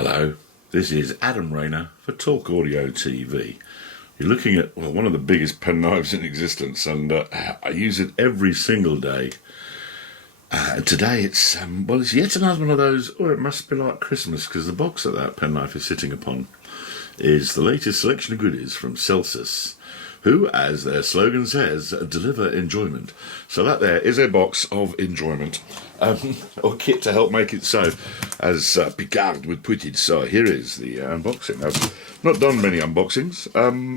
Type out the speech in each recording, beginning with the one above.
Hello, this is Adam Rayner for Talk Audio TV. You're looking at, well, one of the biggest penknives in existence, and I use it every single day. Today it's yet another one of those, or it must be like Christmas, because the box that penknife is sitting upon is the latest selection of goodies from Celsus, who, as their slogan says, deliver enjoyment. So that there is a box of enjoyment, or kit to help make it so, as Picard would put it. So here is the unboxing. I've not done many unboxings,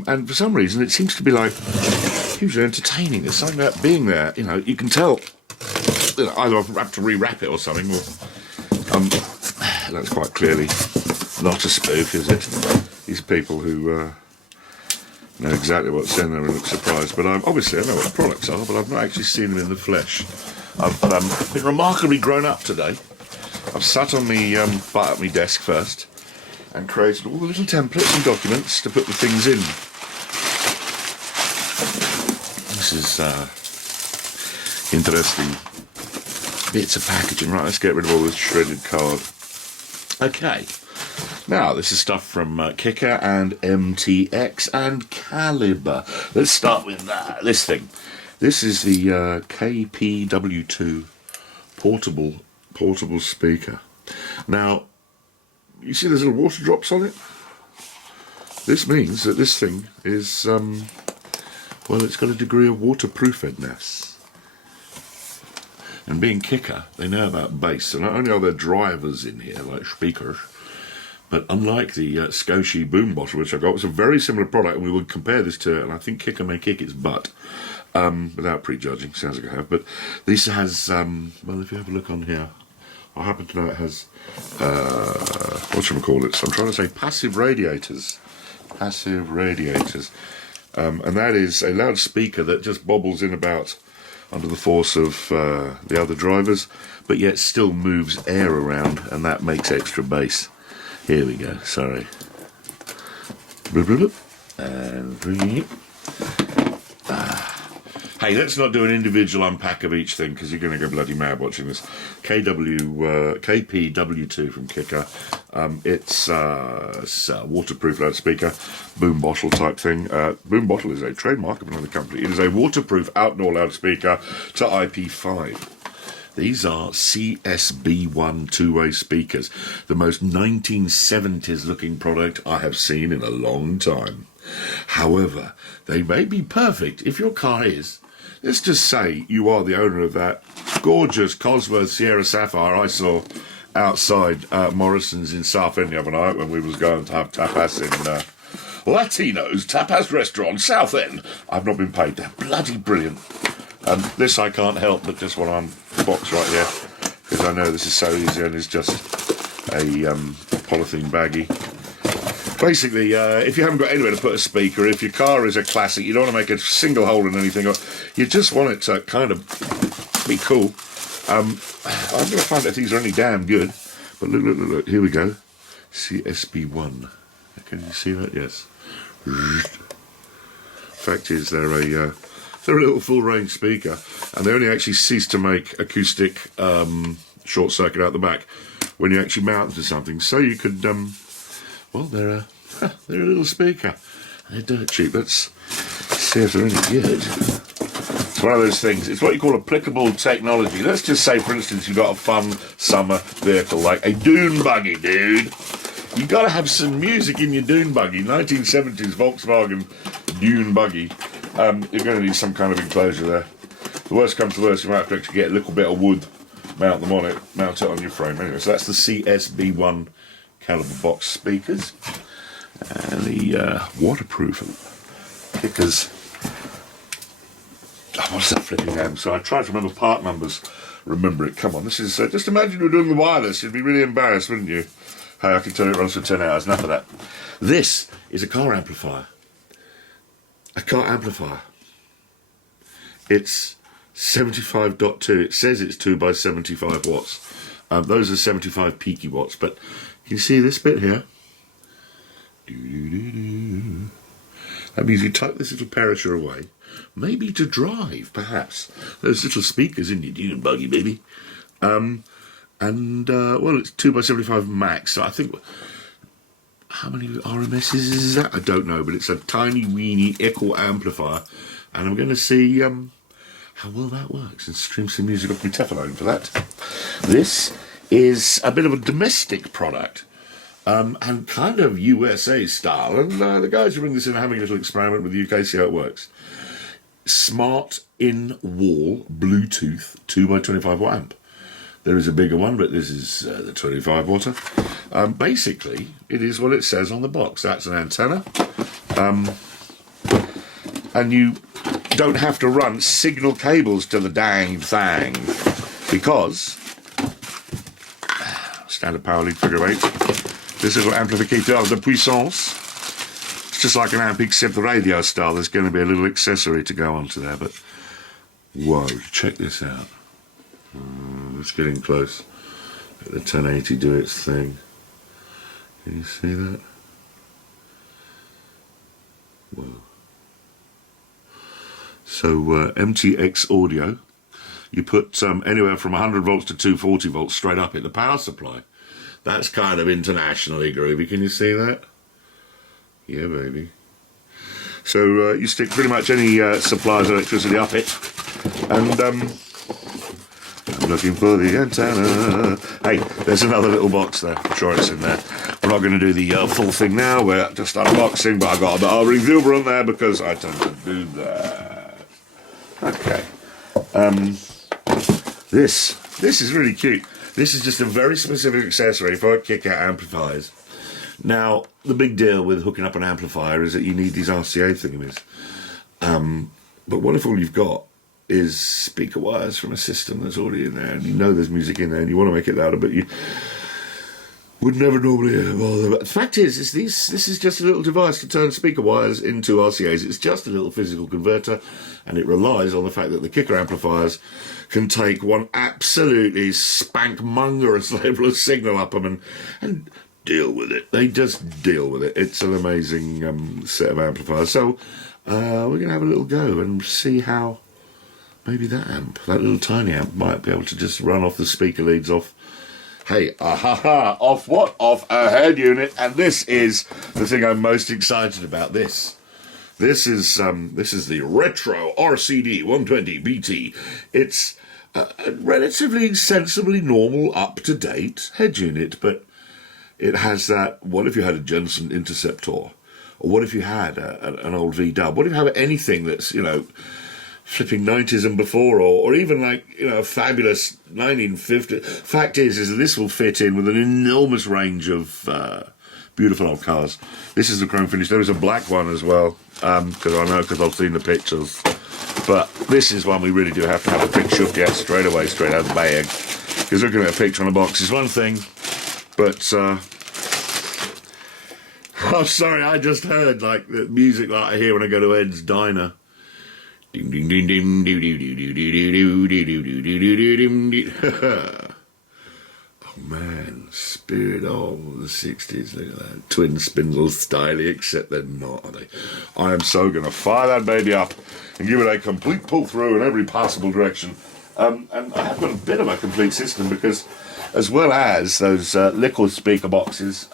and for some reason it seems to be like hugely entertaining. There's something about being there, you can tell. Either I've had to rewrap it or something, or that's quite clearly not a spoof, is it? These people who know exactly what's in there and look surprised, but obviously I know what the products are, but I've not actually seen them in the flesh. I've been remarkably grown up today. I've sat on my butt at my desk first and created all the little templates and documents to put the things in. This is interesting bits of packaging. Right, let's get rid of all this shredded card. Okay, now this is stuff from Kicker and MTX and Caliber. Let's start with this thing. This is the KPW2 portable speaker. Now, you see there's little water drops on it? This means that this thing is, it's got a degree of waterproofedness. And being Kicker, they know about bass. So not only are there drivers in here, like speakers, but unlike the Celsus boom bottle, which I got, it's a very similar product, and we would compare this to it, and I think Kicker may kick its butt, without prejudging, sounds like I have. But this has, if you have a look on here, I happen to know it has, whatchamacallits, I'm trying to say passive radiators. Passive radiators. And that is a loudspeaker that just bobbles in about under the force of the other drivers, but yet still moves air around, and that makes extra bass. Here we go, sorry. And hey, let's not do an individual unpack of each thing, because you're going to go bloody mad watching this. KPW2 from Kicker. It's a waterproof loudspeaker, boom bottle type thing. Boom bottle is a trademark of another company. It is a waterproof outdoor loudspeaker to IP5. These are CSB1 two-way speakers, the most 1970s looking product I have seen in a long time. However, they may be perfect if your car is. Let's just say you are the owner of that gorgeous Cosworth Sierra Sapphire I saw outside Morrison's in Southend the other night when we was going to have tapas in Latino's Tapas Restaurant, Southend. I've not been paid. They're bloody brilliant. This I can't help but just want to unbox right here, because I know this is so easy and it's just a polythene baggie. Basically, if you haven't got anywhere to put a speaker, if your car is a classic, you don't want to make a single hole in anything, or you just want it to kind of be cool. I'm going to find out these are any damn good, but look, here we go. CSB1. Can you see that? Yes. Fact is, they're a little full-range speaker, and they only actually cease to make acoustic short circuit out the back when you actually mount them to something. So you could, they're a little speaker. They're dirt cheap. Let's see if they're any good. It's one of those things. It's what you call applicable technology. Let's just say, for instance, you've got a fun summer vehicle like a dune buggy, dude. You've got to have some music in your dune buggy. 1970s Volkswagen dune buggy. You're going to need some kind of enclosure there. The worst comes to worst, you might have to actually get a little bit of wood, mount them on it, mount it on your frame. Anyway, so that's the CSB1 Caliber box speakers. And the waterproof Kickers. What's that flipping name? So I tried to remember part numbers. Remember it. Come on, this is... just imagine you were doing the wireless. You'd be really embarrassed, wouldn't you? Hey, I can tell you it runs for 10 hours. Enough of that. This is a car amplifier. A car amplifier. It's 75.2. It says it's 2 by 75 watts. Those are 75 peaky watts, but you see this bit here? That means you tuck this little perisher away, maybe to drive, perhaps. Those little speakers in your dune buggy, baby. And, well, it's 2x75 max, so I think... How many RMSs is that? I don't know, but it's a tiny, weeny echo amplifier. And I'm going to see how well that works and stream some music off my Teflon for that. This is a bit of a domestic product. And kind of USA style. And the guys who bring this in are having a little experiment with the UK, see how it works. Smart in-wall Bluetooth 2x25 watt amp. There is a bigger one, but this is the 25 watter. Basically, it is what it says on the box. That's an antenna. And you don't have to run signal cables to the dang thing. Because, standard power lead figure 8. This little amplificateur de puissance. It's just like an amp except the radio style. There's going to be a little accessory to go onto there, but whoa, check this out. It's getting close. Let the 1080 do its thing. Can you see that? Whoa. So MTX audio. You put anywhere from 100 volts to 240 volts straight up in the power supply. That's kind of internationally groovy. Can you see that? Yeah, baby. So you stick pretty much any supplier's electricity up it, and I'm looking for the antenna. Hey, there's another little box there. I'm sure it's in there. We're not going to do the full thing now. We're just unboxing, but I got a bit of reviewer on there because I tend to do that. Okay. This is really cute. This is just a very specific accessory for kick-out amplifiers. Now, the big deal with hooking up an amplifier is that you need these RCA thingamies. But what if all you've got is speaker wires from a system that's already in there, and you know there's music in there, and you want to make it louder, but you would never normally bother. But the fact is this is just a little device to turn speaker wires into RCAs. It's just a little physical converter, and it relies on the fact that the kicker amplifiers can take one absolutely spankmongerous level of signal up them and deal with it. They just deal with it. It's an amazing set of amplifiers. So we're going to have a little go and see how maybe that little tiny amp, might be able to just run off the speaker leads off. Hey, off what? Off a head unit. And this is the thing I'm most excited about. This is the Retro RCD 120 BT. It's a relatively sensibly normal, up-to-date head unit, but it has that, what if you had a Jensen Interceptor? Or what if you had an old V-dub? What if you have anything that's, flipping 90s and before, or even like, a fabulous 1950. Fact is that this will fit in with an enormous range of beautiful old cars. This is the chrome finish. There is a black one as well, because I've seen the pictures. But this is one we really do have to have a quick shook at straight away, straight out of the bag. Because looking at a picture on a box is one thing, but oh, sorry, I just heard like the music like I hear when I go to Ed's Diner. Ding ding ding ding doo doo doo doo doo doo doo doo doo doo doo. Oh man, spirit of the 60s. Look at that. Twin spindle styly, except they're not, are they? I am so going to fire that baby up and give it a complete pull through in every possible direction. And I have got a bit of a complete system because, as well as those liquid speaker boxes,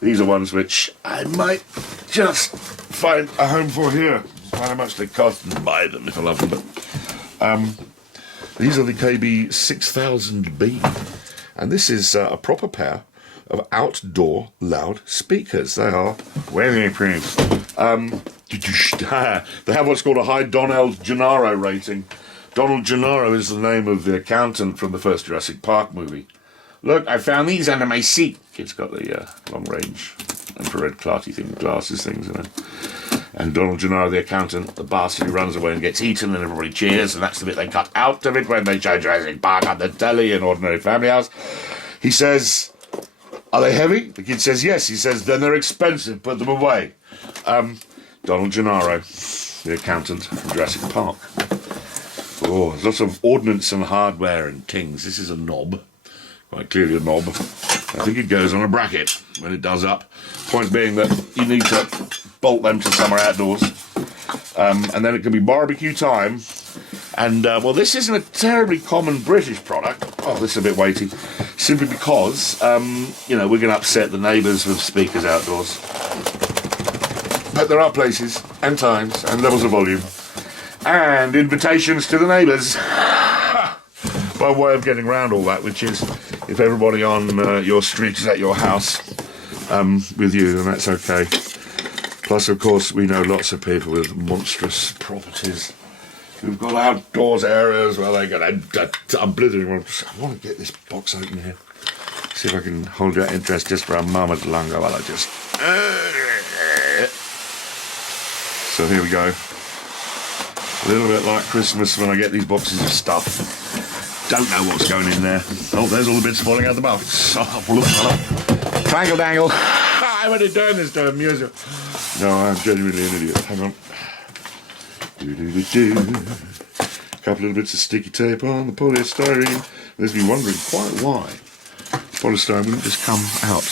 these are ones which I might just find a home for here. How much they cost and buy them if I love them. But these are the KB6000B, and this is a proper pair of outdoor loud speakers. They are weatherproof. They have what's called a high Donald Gennaro rating. Donald Gennaro is the name of the accountant from the first Jurassic Park movie. Look, I found these under my seat. It's got the long-range infrared clarty thing, glasses things, And Donald Gennaro, the accountant, the bastard who runs away and gets eaten and everybody cheers, and that's the bit they cut out of it when they show Jurassic Park on the telly in Ordinary Family House. He says, are they heavy? The kid says, yes. He says, then they're expensive, put them away. Donald Gennaro, the accountant from Jurassic Park. Oh, there's lots of ordnance and hardware and things. This is a knob, quite clearly a knob. I think it goes on a bracket when it does up. Point being that you need to bolt them to somewhere outdoors, and then it can be barbecue time, And, well, this isn't a terribly common British product. Oh, this is a bit weighty. Simply because, you know, we're going to upset the neighbours with speakers outdoors. But there are places and times and levels of volume and invitations to the neighbours by way of getting around all that, which is if everybody on your street is at your house with you, then that's okay. Plus, of course, we know lots of people with monstrous properties who've got outdoors areas where they I'm blithering. I want to get this box open here. See if I can hold your interest just for a moment longer while I just... So here we go. A little bit like Christmas when I get these boxes of stuff. Don't know what's going in there. Oh, there's all the bits falling out of the box. Oh, Tangle dangle. I'm only doing this to amuse you. No, I'm genuinely an idiot. Hang on. Couple little bits of sticky tape on the polystyrene. There's me wondering quite why polystyrene wouldn't just come out.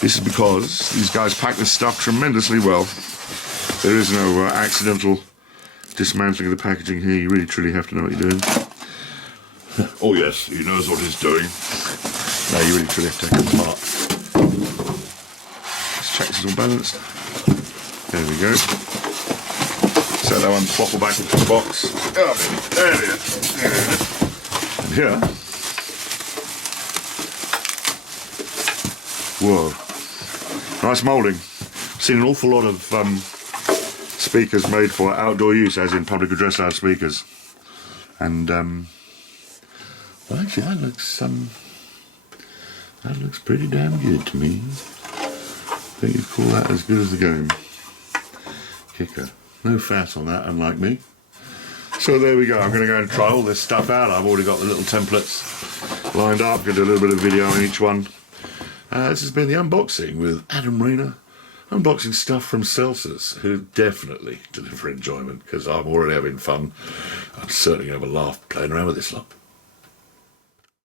This is because these guys pack this stuff tremendously well. There is no accidental dismantling of the packaging here. You really truly have to know what you're doing. Oh yes, he knows what he's doing. No, you really truly have to take it apart. Let's check this is all balanced. There we go. Set that one throttle back into the box. Oh, there it is. And here. Whoa. Nice moulding. I've seen an awful lot of speakers made for outdoor use, as in public address loudspeakers. And well, actually that looks pretty damn good to me. I think you'd call that as good as the game. Kicker. No fat on that, unlike me. So there we go. I'm going to go and try all this stuff out. I've already got the little templates lined up. Going to do a little bit of video on each one. This has been the unboxing with Adam Rayner. Unboxing stuff from Celsus, who definitely deliver enjoyment, because I'm already having fun. I'm certainly going to have a laugh playing around with this lot.